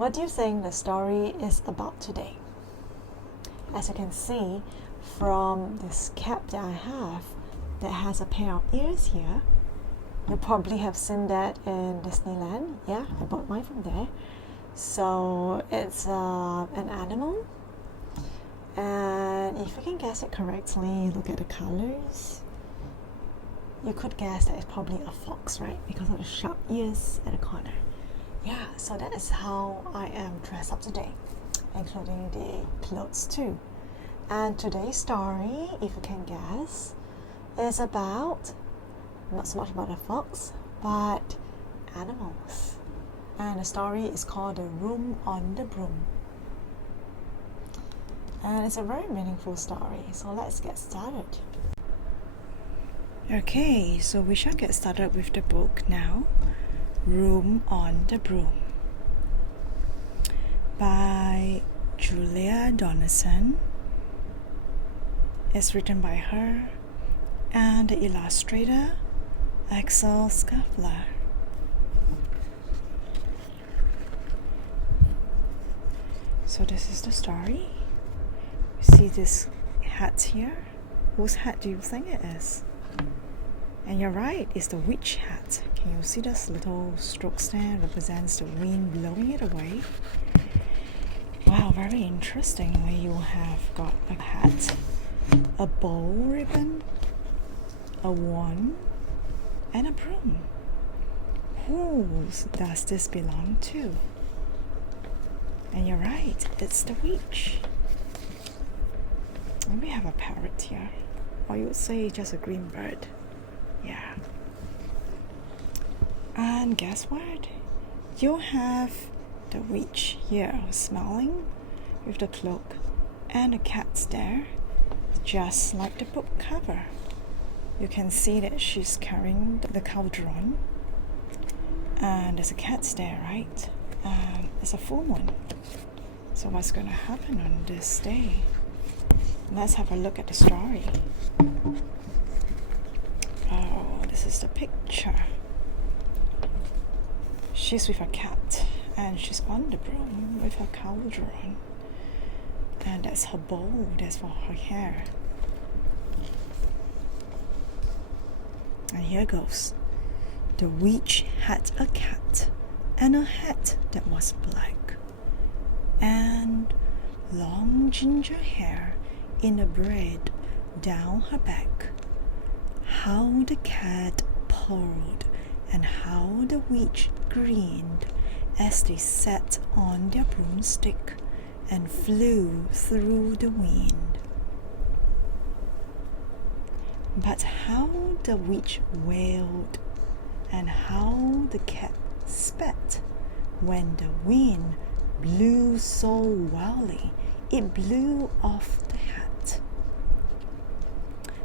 What do you think the story is about today? As you can see from this cap that I have that has a pair of ears here, you probably have seen that in Disneyland. Yeah, I bought mine from there. So it's an animal, and if you can guess it correctly, look at the colors. You could guess that it's probably a fox, right? Because of the sharp ears at the corner. Yeah, so that is how I am dressed up today, including the clothes too. And today's story, if you can guess, is about, not so much about a fox, but animals. And the story is called The Room on the Broom. And it's a very meaningful story, so let's get started. Okay, so we shall get started with the book now. Room on the Broom by Julia Donaldson. It's written by her and the illustrator Axel Scheffler. So this is the story. You see this hat here? Whose hat do you think it is? And you're right, it's the witch hat. Can you see this little strokes there? Represents the wind blowing it away. Wow, very interestingly, you have got a hat, a bow ribbon, a wand, and a broom. Who does this belong to? And you're right, it's the witch. And we have a parrot here, or you would say just a green bird. Yeah. And guess what? You have the witch here smiling with the cloak, and the cat's there, just like the book cover. You can see that she's carrying the cauldron, and there's a cat there, right? It's a full moon. So what's going to happen on this day? Let's have a look at the story. Oh, this is the picture. She's with a cat, and she's on the broom with her cauldron. And that's her bowl, that's for her hair. And here goes. The witch had a cat, and a hat that was black, and long ginger hair in a braid down her back. How the cat purred, and how the witch grinned as they sat on their broomstick and flew through the wind. But how the witch wailed, and how the cat spat when the wind blew so wildly it blew off the hat.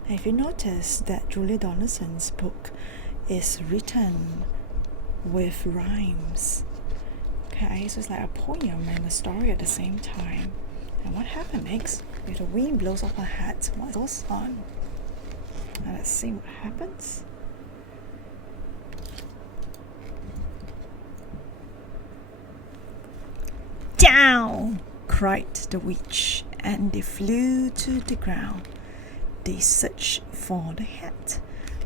Now, if you notice that Julia Donaldson's book is written with rhymes, okay, so it's like a poem and a story at the same time. And what happened next? If the wind blows off her hat, what goes on? Now let's see what happens. Down! Cried the witch, and they flew to the ground. They searched for the hat,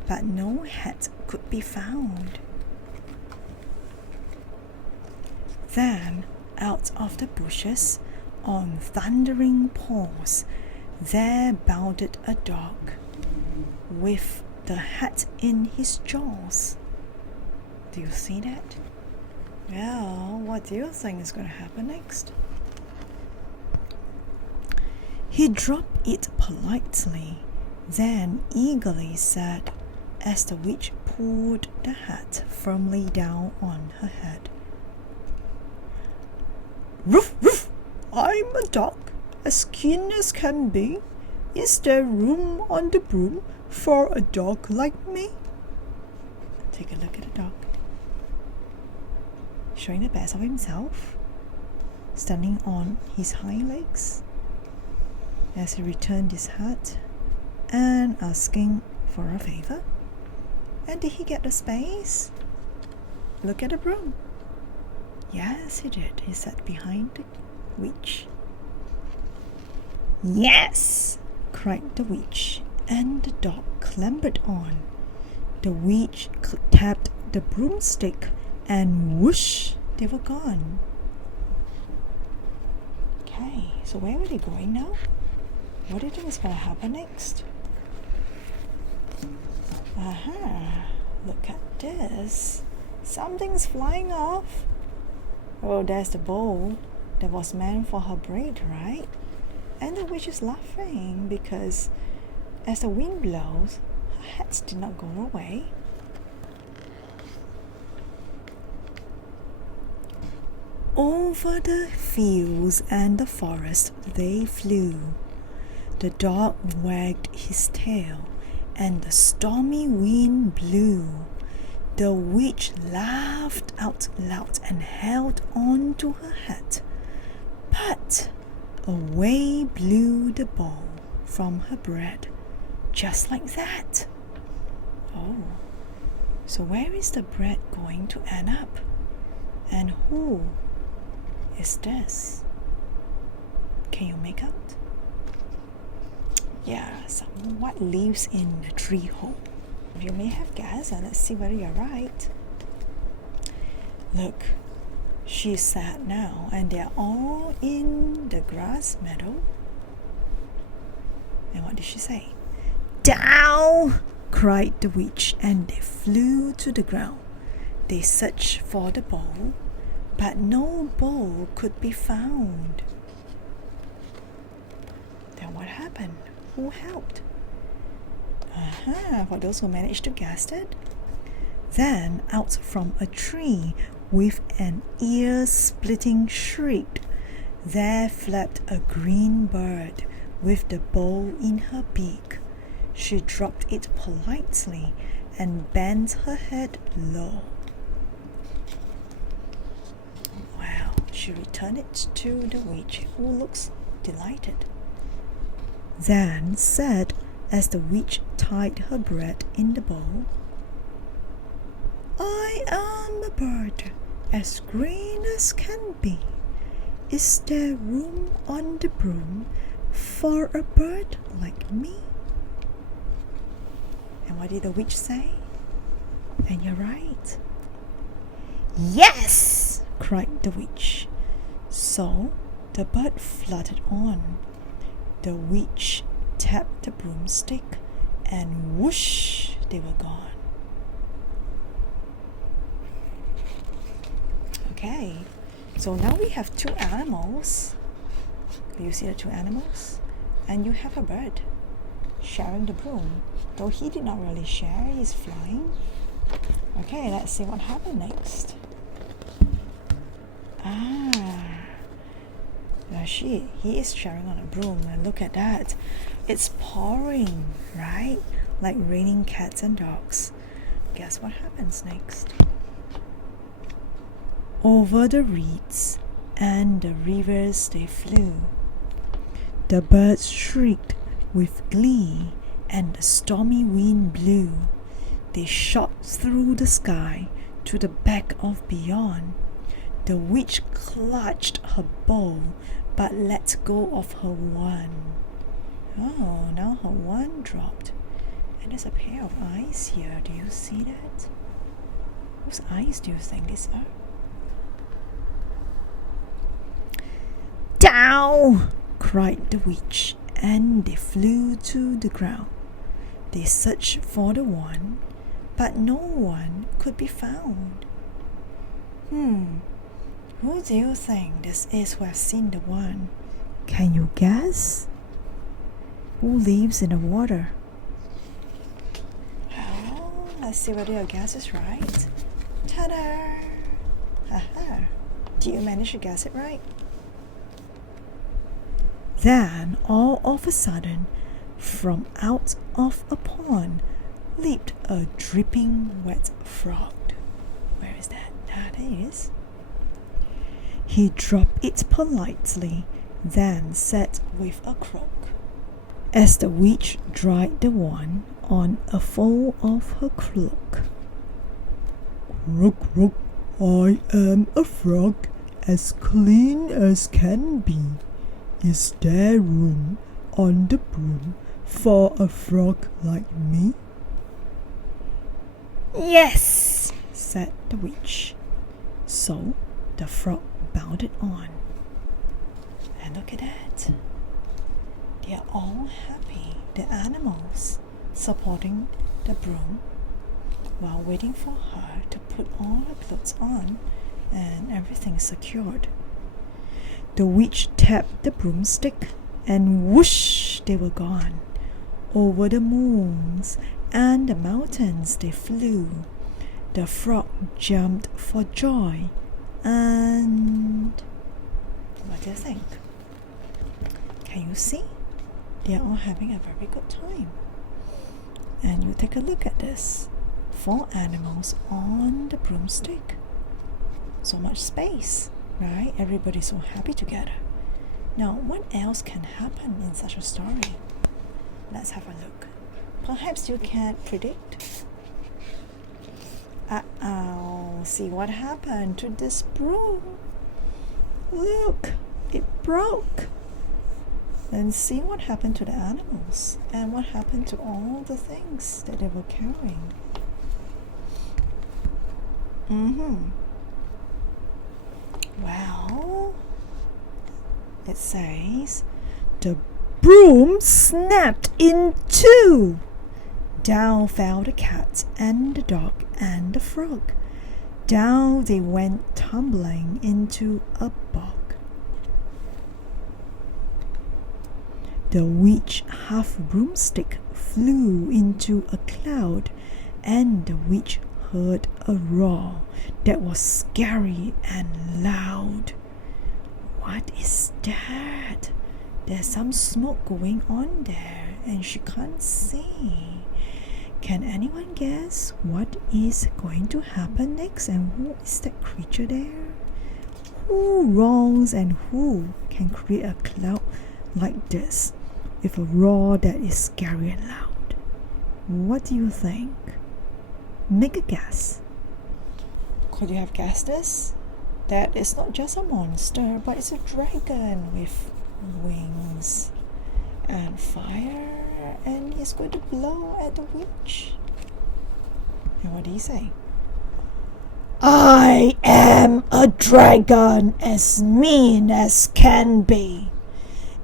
but no hat could be found. Then, out of the bushes, on thundering paws, there bounded a dog, with the hat in his jaws. Do you see that? Well, what do you think is going to happen next? He dropped it politely, then eagerly said, as the witch pulled the hat firmly down on her head, "Roof, roof! I'm a dog, as keen as can be. Is there room on the broom for a dog like me?" Take a look at the dog, showing the best of himself, standing on his hind legs as he returned his hat and asking for a favor. And did he get the space? Look at the broom. Yes, he did. He sat behind the witch. Yes, cried the witch, and the dog clambered on. The witch tapped the broomstick, and whoosh, they were gone. Okay, so where were they going now? What do you think is going to happen next? Aha, look at this. Something's flying off. Oh, there's the bowl that was meant for her braid, right? And the witch is laughing because as the wind blows, her hats did not go away. Over the fields and the forest they flew. The dog wagged his tail, and the stormy wind blew. The witch laughed out loud and held on to her hat. But away blew the bowl from her bread, just like that. Oh, so where is the bread going to end up? And who is this? Can you make out? Yeah, somewhat lives in the tree hole. You may have guessed, and let's see whether you're right. Look, she's sad now, and they're all in the grass meadow. And what did she say? Down! Cried the witch, and they flew to the ground. They searched for the bowl, but no bowl could be found. Then what happened? Who helped? For those who managed to guess it. Then out from a tree with an ear-splitting shriek, there flapped a green bird with the bowl in her beak. She dropped it politely and bent her head low. Well, she returned it to the witch, who looks delighted. Then said, as the witch tied her bread in the bowl, I am a bird, as green as can be. Is there room on the broom for a bird like me? And what did the witch say? And you're right. Yes! Cried the witch. So the bird fluttered on. The witch tapped the broomstick, and whoosh, they were gone. Okay, so now we have two animals. You see the two animals? And you have a bird sharing the broom. Though he did not really share, he's flying. Okay, let's see what happened next. Now he is sharing on a broom, and look at that. It's pouring, right? Like raining cats and dogs. Guess what happens next? Over the reeds and the rivers they flew. The birds shrieked with glee, and the stormy wind blew. They shot through the sky to the back of beyond. The witch clutched her bowl, but let go of her wand. Oh, now her wand dropped. And there's a pair of eyes here. Do you see that? Whose eyes do you think these are? Down! Cried the witch, and they flew to the ground. They searched for the wand, but no one could be found. Who do you think this is who has seen the wand? Can you guess? Who lives in the water? Well, let's see whether your guess is right. Ta-da! Aha! Did you manage to guess it right? Then, all of a sudden, from out of a pond leaped a dripping wet frog. Where is that? There it is. He dropped it politely, then said with a croak, as the witch dried the wand on a fold of her cloak, "Croak, croak, I am a frog as clean as can be. Is there room on the broom for a frog like me? Yes, said the witch. So the frog bounded on. And look at that. They are all happy, the animals, supporting the broom while waiting for her to put all her clothes on and everything secured. The witch tapped the broomstick and whoosh, they were gone. Over the moons and the mountains they flew. The frog jumped for joy. And what do you think? Can you see? They are all having a very good time. And you take a look at this. 4 animals on the broomstick. So much space, right? Everybody's so happy together. Now, what else can happen in such a story? Let's have a look. Perhaps you can predict. See what happened to this broom. Look, it broke. And see what happened to the animals and what happened to all the things that they were carrying. Well, it says the broom snapped in two. Down fell the cat and the dog and the frog. Down they went tumbling into a bog. The witch half-broomstick flew into a cloud, and the witch heard a roar that was scary and loud. What is that? There's some smoke going on there, and she can't see. Can anyone guess what is going to happen next, and who is that creature there? Who roars and who can create a cloud like this with a roar that is scary and loud? What do you think? Make a guess. Could you have guessed this? That is not just a monster, but it's a dragon with wings and fire, and he's going to blow at the witch. And what do you say? I am a dragon as mean as can be,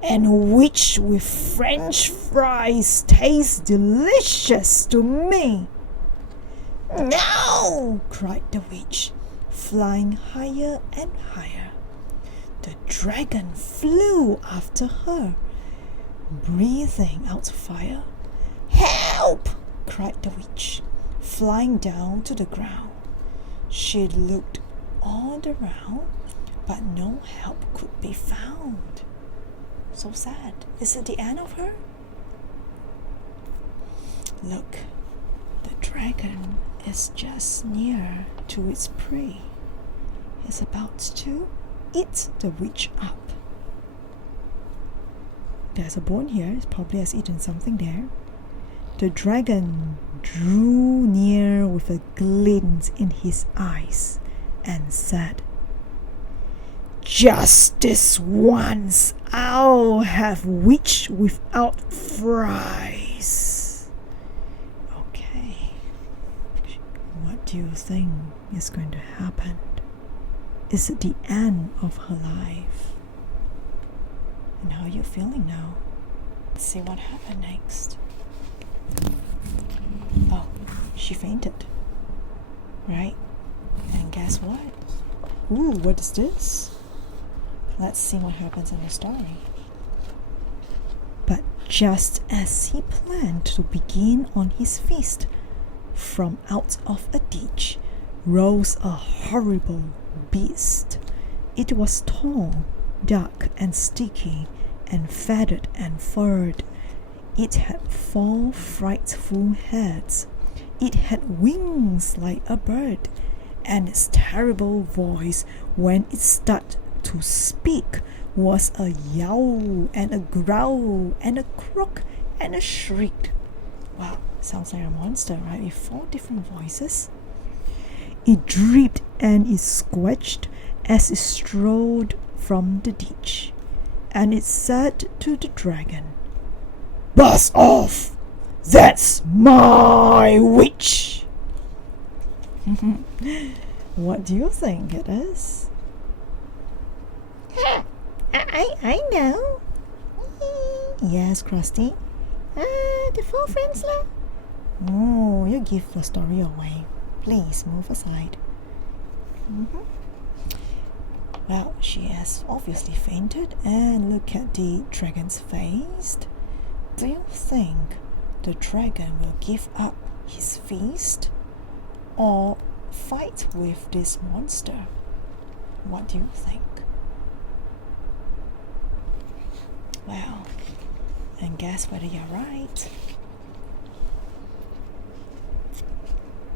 and witch with French fries tastes delicious to me. No! Cried the witch, flying higher and higher. The dragon flew after her, breathing out fire. Help! Cried the witch, flying down to the ground. She looked all around, but no help could be found. So sad. Is it the end of her? Look, the dragon is just near to its prey. It's about to eat the witch up. There's a bone here. It probably has eaten something there. The dragon drew near with a glint in his eyes and said, Just this once, I'll have witch without fries. Okay. What do you think is going to happen? Is it the end of her life? And how are you feeling now? Let's see what happened next. Oh, she fainted. Right? And guess what? Ooh, what is this? Let's see what happens in the story. But just as he planned to begin on his feast, from out of a ditch rose a horrible beast. It was tall, dark and sticky, and feathered and furred. It had 4 frightful heads. It had wings like a bird, and its terrible voice when it started to speak was a yowl and a growl and a croak and a shriek. Wow, sounds like a monster, right? With 4 different voices. It dripped and it squelched as it strolled from the ditch, and it said to the dragon, "Buzz off! That's my witch!" What do you think it is? I know. Yes, Krusty. The four friends left. Oh, you give the story away. Please move aside. Well, she has obviously fainted, and look at the dragon's face. Do you think the dragon will give up his feast or fight with this monster? What do you think? Well, and guess whether you're right.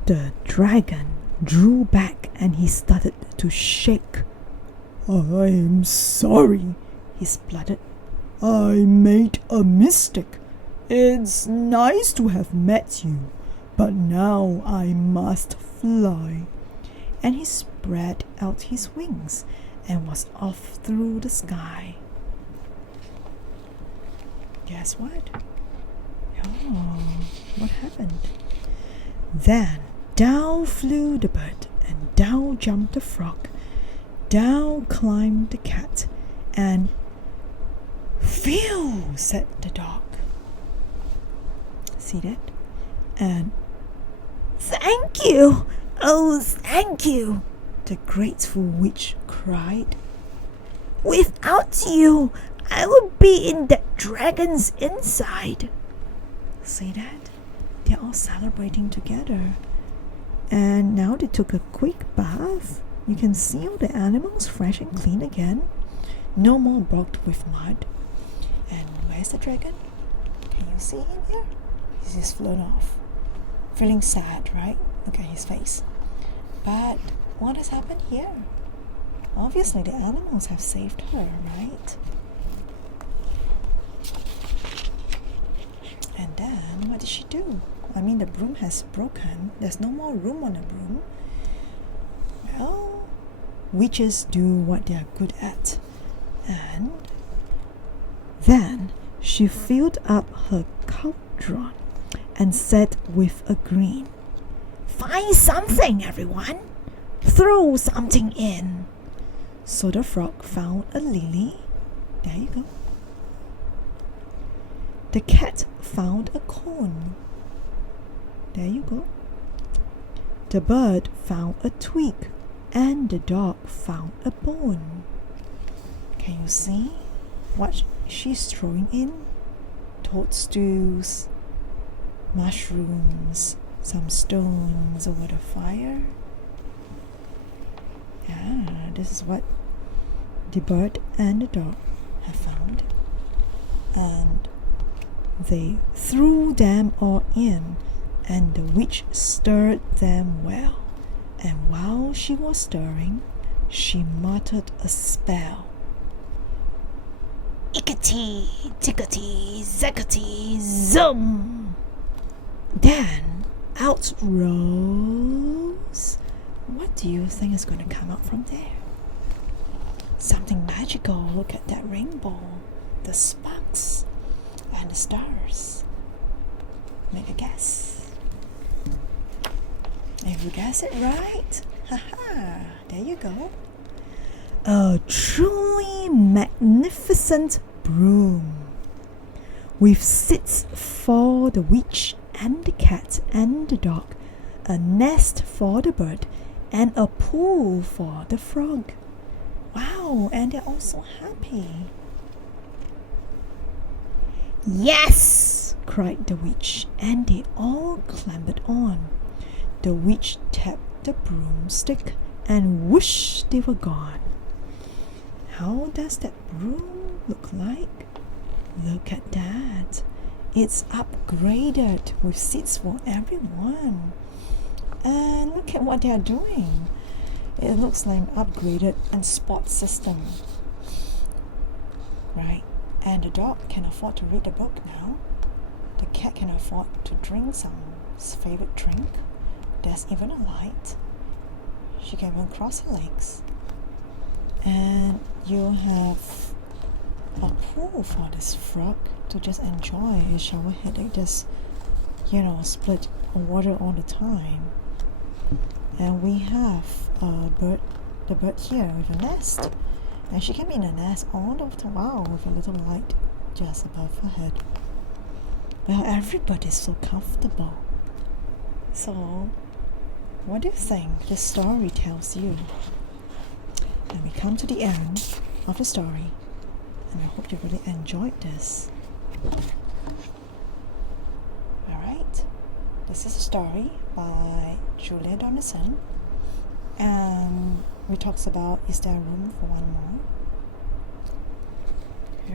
The dragon drew back and he started to shake. "I am sorry," he spluttered. "I made a mistake. It's nice to have met you, but now I must fly." And he spread out his wings and was off through the sky. Guess what? Oh, what happened? Then down flew the bird, and down jumped the frog. Down climbed the cat, and "Phew!" said the dog. See that? And Thank you. Oh, thank you. the grateful witch cried. Without you, I would be in that dragon's inside. See that? They're all celebrating together. And now they took a quick bath. You can see all the animals fresh and clean again. No more blocked with mud. And where's the dragon? Can you see him here? He's just flown off. Feeling sad, right? Look at his face. But what has happened here? Obviously the animals have saved her, right? And then what did she do? I mean, the broom has broken. There's no more room on the broom. Well, witches do what they are good at. And then she filled up her cauldron and said with a grin, Find something, everyone. Throw something in. So the frog found a lily. There you go. The cat found a cone. There you go. The bird found a twig, and the dog found a bone. Can you see what she's throwing in? Toadstools, mushrooms, some stones over the fire. Yeah, this is what the bird and the dog have found. And they threw them all in, and the witch stirred them well. And while she was stirring, she muttered a spell. Ickety, tickety, zackety, zoom. Then out rose. What do you think is going to come out from there? Something magical. Look at that rainbow, the sparks, and the stars. Make a guess. If you guess it right, haha, there you go. A truly magnificent broom with seats for the witch and the cat and the dog, a nest for the bird, and a pool for the frog. Wow, and they're all so happy. Yes! Cried the witch, and they all clambered on. The witch tapped the broomstick, and whoosh, they were gone. How does that broom look like? Look at that. It's upgraded with seats for everyone. And look at what they are doing. It looks like an upgraded and sport system. Right? And the dog can afford to read a book now. The cat can afford to drink some favorite drink. There's even a light. she can even cross her legs. And you have a pool for this frog to just enjoy a shower head. They just, split water all the time. And we have the bird here with a nest. And she can be in a nest all of the while with a little light just above her head. Well, everybody is so comfortable. So, what do you think this story tells you? And we come to the end of the story, and I hope you really enjoyed this. Alright, this is a story by Julia Donaldson, and we talks about is there room for one more?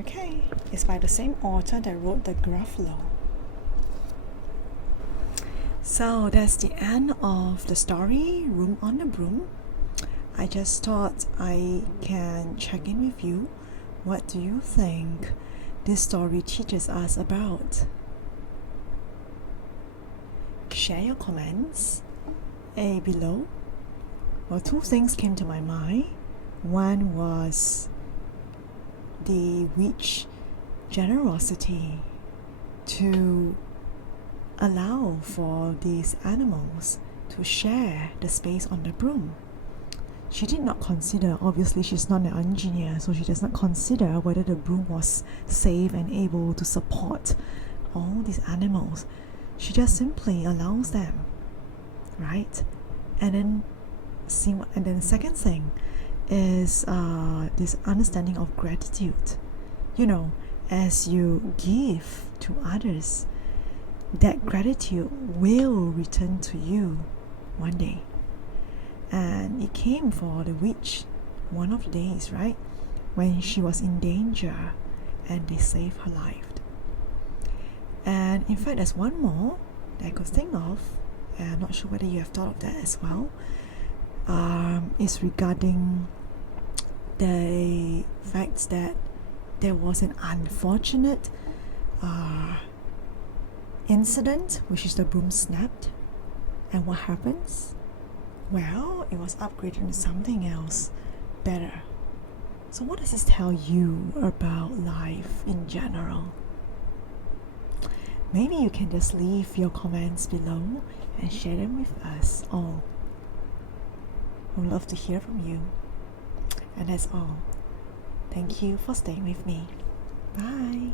Okay, it's by the same author that wrote The Gruffalo. So that's the end of the story, Room on the Broom. I just thought I can check in with you. What do you think this story teaches us about? Share your comments below. Well, two things came to my mind. One was the witch generosity to allow for these animals to share the space on the broom. She did not consider, obviously she's not an engineer, so she does not consider whether the broom was safe and able to support all these animals. She just simply allows them, right? And then the second thing is this understanding of gratitude. As you give to others, that gratitude will return to you one day. And it came for the witch one of the days, right? When she was in danger and they saved her life. And in fact, there's one more that I could think of, and I'm not sure whether you have thought of that as well. Is regarding the fact that there was an unfortunate incident, which is the broom snapped. And what happens? Well, it was upgraded to something else better. So what does this tell you about life in general? Maybe you can just leave your comments below and share them with us all. We'd love to hear from you. And that's all. Thank you for staying with me. Bye.